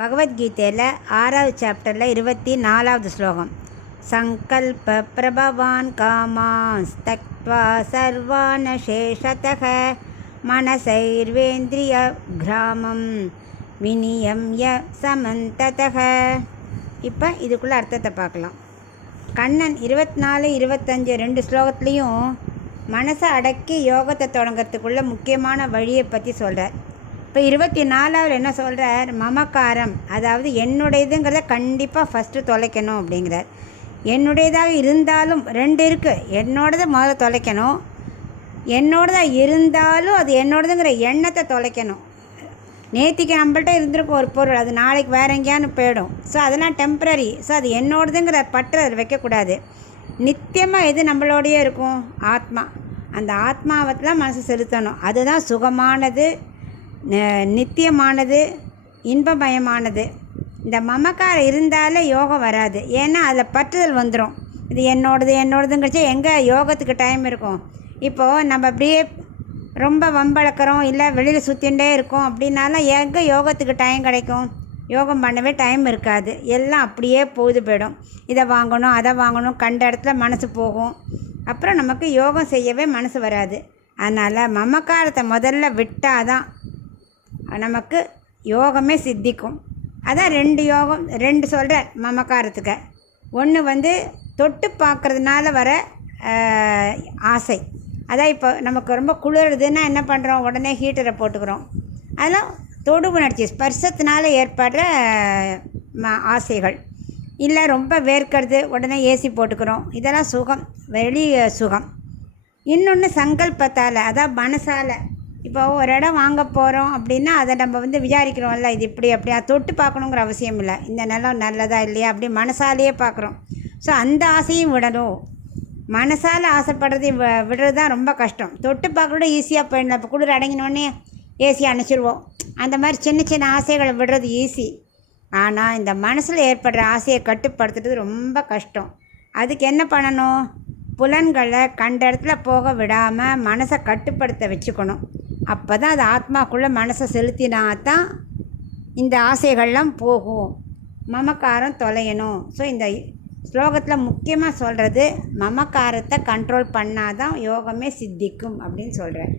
பகவத்கீதையில் 6வது சாப்டரில் 24வது ஸ்லோகம். சங்கல்ப பிரபவான் காமான் தக்த்வா சர்வான் சேஷதக மனசைர்வேந்திரிய கிராமம் விநியம்ய சமந்ததக. இப்போ இதுக்குள்ளே அர்த்தத்தை பார்க்கலாம். கண்ணன் 24, 25 ரெண்டு ஸ்லோகத்துலேயும் மனசை அடக்கி யோகத்தை தொடங்கிறதுக்குள்ள முக்கியமான வழியை பற்றி சொல்கிறார். இப்போ 24வது என்ன சொல்கிறார்? மமக்காரம், அதாவது என்னுடையதுங்கிறத கண்டிப்பாக ஃபஸ்ட்டு தொலைக்கணும் அப்படிங்கிறார். என்னுடையதாக இருந்தாலும் ரெண்டு இருக்குது. என்னோடதை முதல்ல தொலைக்கணும், என்னோடதாக இருந்தாலும் அது என்னோடதுங்கிற எண்ணத்தை தொலைக்கணும். நேற்றுக்கு நம்மள்ட்ட இருந்திருக்கும் ஒரு பொருள், அது நாளைக்கு வேறு எங்கேயானு போயிடும். ஸோ அதெல்லாம் டெம்ப்ரரி. ஸோ அது என்னோடதுங்கிற பற்று அது வைக்கக்கூடாது. நித்தியமாக எது நம்மளோடையே இருக்கும்? ஆத்மா. அந்த ஆத்மாவத்தில் மனசு செலுத்தணும். அதுதான் சுகமானது, நித்தியமானது, இன்பமயமானது. இந்த மமக்காரம் இருந்தாலே யோகம் வராது. ஏன்னா அதில் பற்றுதல் வந்துடும். இது என்னோடதுங்கிறச்சே எங்கே யோகத்துக்கு டைம் இருக்கும்? இப்போது நம்ம அப்படியே ரொம்ப வம்பளக்கிறோம், இல்லை வெளியில் சுற்றிகிட்டே இருக்கோம் அப்படின்னாலும் எங்கே யோகத்துக்கு டைம் கிடைக்கும்? யோகம் பண்ணவே டைம் இருக்காது. எல்லாம் அப்படியே பொழுது போயிடும். இதை வாங்கணும், அதை வாங்கணும், கண்ட இடத்துல மனசு போகும். அப்புறம் நமக்கு யோகம் செய்யவே மனசு வராது. அதனால் மமக்காரத்தை முதல்ல விட்டால் தான் நமக்கு யோகமே சித்திக்கும். அதான் ரெண்டு சொல்கிறேன் மமக்காரத்துக்கு. ஒன்று தொட்டு பார்க்குறதுனால வர ஆசை. அதான் இப்போ நமக்கு ரொம்ப குளிருதுன்னா என்ன பண்ணுறோம்? உடனே ஹீட்டரை போட்டுக்கிறோம். அதெல்லாம் தொடு உணர்ச்சி, ஸ்பர்சத்தினால ஏற்படுற ஆசைகள். இல்லை ரொம்ப வேர்க்கிறது, உடனே ஏசி போட்டுக்கிறோம். இதெல்லாம் சுகம், வெளி சுகம். இன்னொன்று சங்கல்பத்தால், அதான் மனசால். இப்போ ஒரு இடம் வாங்க போகிறோம் அப்படின்னா அதை நம்ம விசாரிக்கிறோம்ல, இது இப்படி அப்படி. அதை தொட்டு பார்க்கணுங்கிற அவசியம் இல்லை. இந்த நிலம் நல்லதா இல்லையா அப்படி மனசாலேயே பார்க்குறோம். ஸோ அந்த ஆசையும் விடணும். மனசால் ஆசைப்படுறது விடுறது தான் ரொம்ப கஷ்டம். தொட்டு பார்க்கக்கூட ஈஸியாக போயிடலாம். இப்போ குளிர் அடங்கினோடனே ஏசி அணைச்சிடுவோம். அந்த மாதிரி சின்ன சின்ன ஆசைகளை விடுறது ஈஸி. ஆனால் இந்த மனசில் ஏற்படுற ஆசையை கட்டுப்படுத்துறது ரொம்ப கஷ்டம். அதுக்கு என்ன பண்ணணும்? புலன்களை கண்ட இடத்துல போக விடாமல் மனசை கட்டுப்படுத்த வச்சுக்கணும். அப்போ தான் அது ஆத்மாக்குள்ளே மனசை செலுத்தினா தான் இந்த ஆசைகள்லாம் போகும். மமக்காரம் தொலையணும். ஸோ இந்த ஸ்லோகத்தில் முக்கியமாக சொல்கிறது மமக்காரத்தை கண்ட்ரோல் பண்ணால் தான் யோகமே சித்திக்கும் அப்படின்னு சொல்கிறேன்.